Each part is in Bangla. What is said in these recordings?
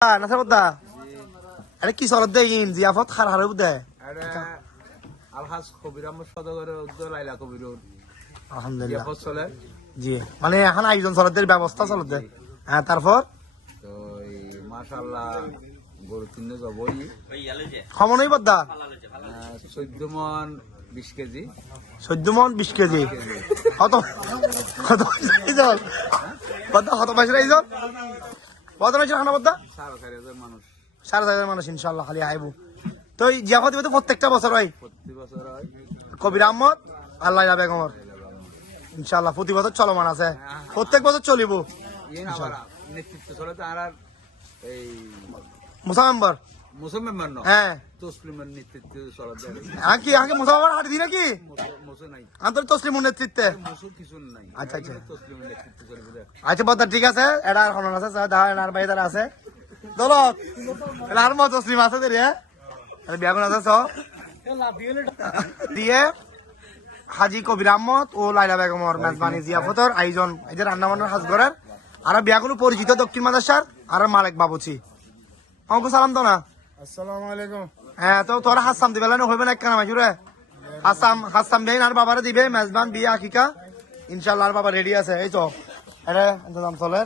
নাসার বদ্দা আরে কি চলত দে ইন জিয়াফত খার হারে বুদে আলহাজ কবির আহমদ সদাগরের উদ্যোগ লাইলা কবিরুর আলহামদুলিল্লাহ জিয়াফত চলে জি মানে এখন আয়োজন চলতে ব্যবস্থা চলতে হ্যাঁ তারপর তো এই মাশাআল্লাহ গরু কিনে যাবই খমনই বদ্দা 14 মন 20 কেজি 14 মন 20 কেজি কত কত আয়োজন বদ্দা কত মাসের আয়োজন কত মাসের খানা বদ্দা 4,500 মানুষ 4,000 মানুষ ইনশাআল্লাহ খালি আইব তো জিয়াফত তো প্রত্যেকটা বছর হয় প্রতি বছর হয় কবির আহমদ আর লাইলা বেগমর ইনশাআল্লাহ প্রতি বছর চলমান আছে প্রত্যেক বছর চলিব ইন আবার নেতৃত্ব চলে তো আর এই মুসা মেম্বার মুসলমান না হ্যাঁ তসলিমের নেতৃত্ব চলে আগে মুসা বাবার হাঁটি দি নাকি মুসো নাই আন্তর তসলিমুর নেতৃত্বে মুসো কিছু নাই আচ্ছা আচ্ছা তসলিমের নেতৃত্ব চলে আচ্ছা বদ্দা ঠিক আছে এটা আর হনন আছে দা এনার ভাই তারা আছে দলত আর মত তসলিম আছে রে আরে বিয়াগুন আছে স দিয়ে হাজি কবির আহমদ ও লাইলা বেগমর মেজবানি জিয়াফতর আয়োজন এই যে রান্না বান্নার হাজ করার আর বিয়াগুলো পরিচিত দক্ষিণ মাদ্রাসার আর মালিক বাবুচি আমাকে সালাম তো না আসসালামু আলাইকুম হ্যাঁ তো তোরা হাসাম দিবে না হইবে না কেন মাইজুরে হাসাম দেন আর বাবারে দিবে মেজবান বিয়ে আকিকা ইনশাআল্লাহ আর বাবা রেডি আছে এই তো আরে ইন্তজাম চলে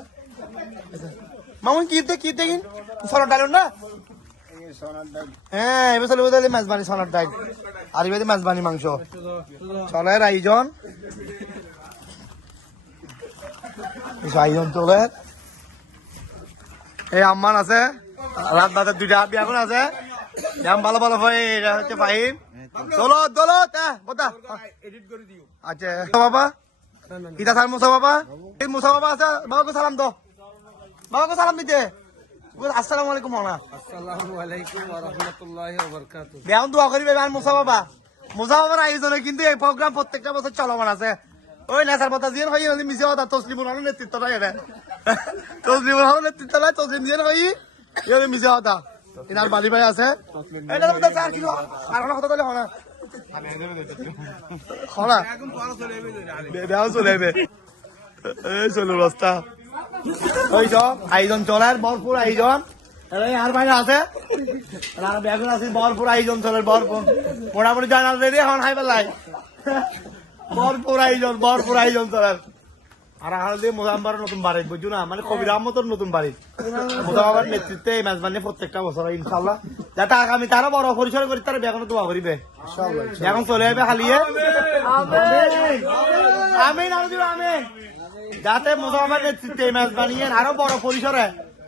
মামুন কি দেখিন সরট ডালুন না হ্যাঁ এবার চলে বোঝালি মেজবানি সরট ডাল আর এবার মেজবানি মাংস চলে আয়োজন আয়োজন চলে এই আম্মান আছে রাত বাজার দুইটা বিয়াগুন আছে ব্যায়াম ভালো ভালো হয় এটা হচ্ছে ফাহিম দলত দলত বতা এডিট করে দিও আচ্ছা বাবা ইটা স্যার মুসা বাবা এই মুসা বাবা আছে বাবাকে সালাম তো বাবাকে সালাম দিতে আসসালামু আলাইকুম মাওলানা আসসালামু আলাইকুম ওয়া রাহমাতুল্লাহি ওয়া বারাকাতুহু ব্যায়াম দোয়া করিবে আর মুসা বাবার আয়োজনে কিন্তু এই প্রোগ্রাম প্রত্যেকটা বছর চলমান আছে ওই নেসার কথা জিয়ান হই মিশে কথা তসলিমুল হলের নেতৃত্ব নাই এটা তসলিমুল হলের নেতৃত্ব নাই তসলিম জিয়ান হই ইয়ে মিশে কথা ইনার বালি ভাই আছে এটা তো চার কিলো আর কোনো কথা বলে হনা হনা বেয়াও চলে যাবে এই চলো রাস্তা ওই সব আয়োজন চলার ভরপুর আয়োজন আর বাইরে আছে আর বেগুন আছে ভরপুর আয়োজন চলে ভরপুর মোটামুটি জানাল রেডি এখন হাই পেলাই ভরপুর আয়োজন চলার আর আহার দিয়ে মোজাম্বার নতুন বাড়ি বুঝছো না মানে কবির আহমদর নতুন বাড়ি মোজাম্বার নেতৃত্বে এই মেজবানি প্রত্যেকটা বছর ইনশাল্লাহ যাতে আগামী তারা বড় পরিসর করি তারা বেগুন দোয়া করিবে এখন চলে যাবে খালিয়ে আমিন আমিন যাতে মোজাম্বার নেতৃত্বে এই মেজবানি আরো বড় পরিসরে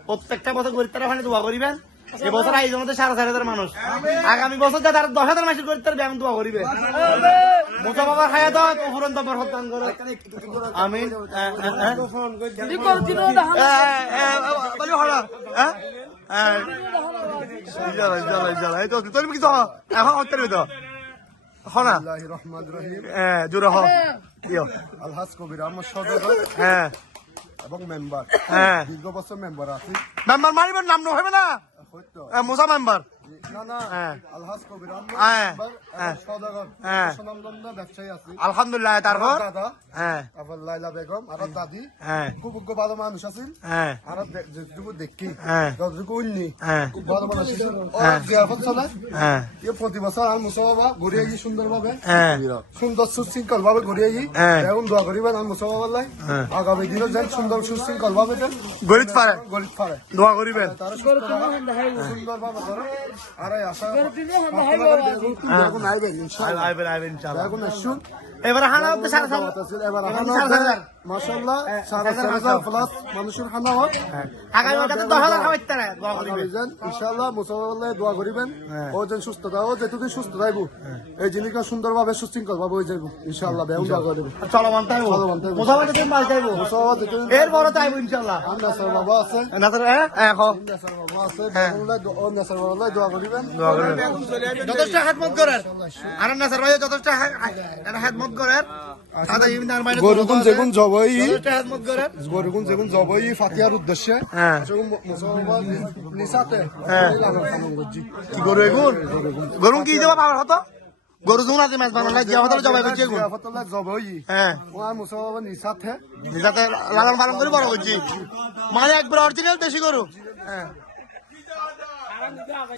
প্রত্যেকটা বছর করি তারা ওখানে দোয়া করিবেন এবছর আয়োজন হচ্ছে 4,500 মানুষ আগামী বছর যাতে আরো 10,000 মানুষ করি তার ব্যায়াম দোয়া করিবে মোজা বাবার হায়াত উপরন্ত বরকত দান করো আমিন বলি হড়া এই তো তোর কি এখন অত্যার তো হনা বিসমিল্লাহির রহমানির রহিম জোরে হ দিও আলহাজ কবির আহমদ সদাগর হ্যাঁ এবং মেম্বার হ্যাঁ দীর্ঘ বছর মেম্বার আছে মেম্বার মারিবেন নাম নহবে না হয়তো মোজা মেম্বার না না হ্যাঁ আলহাজ কবির আহমদ হ্যাঁ মেম্বার এবং সদাগর হ্যাঁ সুনামধন্য ব্যবসায়ী আছে আলহামদুলিল্লাহ তারপর দাদা হ্যাঁ তারপর লাইলা বেগম আর দাদি হ্যাঁ খুব ভালো মানুষ আছেন হ্যাঁ আর যেটুকু দেখি হ্যাঁ যতটুকু উন্নি হ্যাঁ খুব ভালো মানুষ আছেন হ্যাঁ। জিয়াফত চলে হ্যাঁ এ প্রতি বছর আর মুসাবাবা ঘুরিয়ে গিয়ে সুন্দরভাবে হ্যাঁ সুন্দর সুশৃঙ্খল ভাবে ঘুরিয়ে গিয়ে হ্যাঁ। এখন দোয়া করিবেন আর মুসাবাবার লাই হ্যাঁ। আগামী দিনও যেন সুন্দর সুশৃঙ্খল ভাবে যেন গরিব পারে গরিব পারে দোয়া করিবেন তারা সুন্দর ভাবে করে আর এই আশা এখন আইবেন ইনশাআল্লাহ আইবেন ইনশাআল্লাহ এখন আসুন এবারে হানা হচ্ছে সাড়ে এবার সাত মাশাআল্লাহ 4,500 প্লাস মানুষের খানা হয় আগামী বছর 10,000 খাওয়াইতে পারে দোয়া করিবেন যেন ইনশাআল্লাহ মুসাবাল্লাহ দোয়া করিবেন ও যেন সুস্থ থাকো যেটুকু সুস্থ থাকবো এই জিনিসটা সুন্দরভাবে সুশৃঙ্খল ভাবে হয়ে যাবো ইনশাআল্লাহ বেউন দোয়া করিবেন চলমান তাইবো চলমান তাইবো। মুসাফা থেকে মাল চাইবো মুসাবাবা যেটুকু এর বড় তাইবো ইনশাআল্লাহ আমরা স্যার বাবা আছে নাতর খো স্যার বাবা আছে বেউনলা ও স্যার বাবা দোয়া করিবেন দোয়া করিবেন যথেষ্ট খেদমত করেন আর না স্যার ভাই যথেষ্ট খেদমত করেন সাদা ইমিনার মাইনে গরুগুন যেগুন জবই যথেষ্ট খেদমত করেন গরুগুন যেগুন জবই ফাতিয়ার উদ্দেশ্যে হ্যাঁ সেগুন মুসাবাবা নিসাতে হ্যাঁ। লাগান খামন গজি কি গরু এগুন গরু কি দেবা পাওয়ার হতো গরু যুন আছে মাছ বানালা গিয়া হতো জবাই করছে এগুন ফতলা জবই হ্যাঁ ও আর মুসাবাবা নিসাতে যাতে লালন পালন করে বড় করছি মানে একবার অরিজিনাল দেশি গরু হ্যাঁ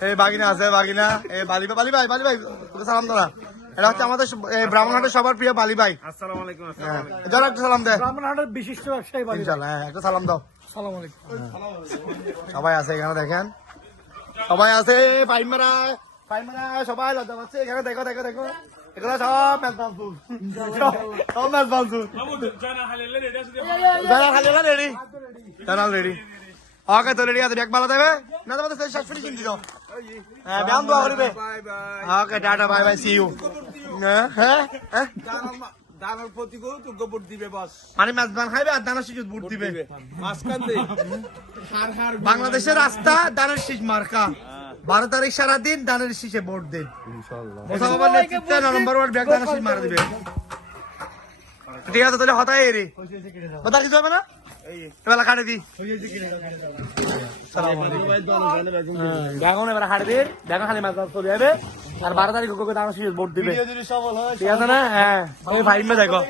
এই বাগিনা আছে বাগিনা এই বালি ভাই তোকে সালাম দাদা এটা হচ্ছে আমাদের ব্রাহ্মণহাটের সবার প্রিয় বালি ভাই আসসালামু আলাইকুম। যারা একটা সালাম দে ব্রাহ্মণহাটের বিশিষ্ট ব্যবসায়ী বাড়ি ইনশাল্লাহ একটা সালাম দাও সালাম আলাইকুম সবাই আছে এখানে দেখেন সবাই আছে পাইমারা সবাই লজ্জা পাচ্ছে এখানে দেখো এগুলো সব ম্যাচ বালছুল সব ম্যাচ বালছুল জানাল রেডি ওকে তো রেডি আছে ব্যাগ ভালো দেবে না তো শেষ ফিনিশিং দিও হ্যাঁ ব্যায়াম দোয়া করিবে okay tata bye bye see you হ্যাঁ দানার প্রতি গরু তো গোবর দিবে বাস মানে ম্যাচ বান খাইবে আর দানা শিশুত বুট দিবে মাঝখান দিয়ে বাংলাদেশের রাস্তা দানের শীষ মার্কা 12 তারিখ সারাদিন দানের শীষে ভোট দিন মোসাফার নেতৃত্বে নম্বর ওয়ার্ড ব্যাগ দানের শীষ মারা দিবে ঠিক আছে তাহলে হতাই রে কথা কিছু হবে না এবার খাটে দি বেগুন এবার খাটে দি বেগুন খালি মাছ চলে যাবে আর 12 তারিখ দানের শীষ ভোট দিবে ঠিক আছে না হ্যাঁ ভাই দেখো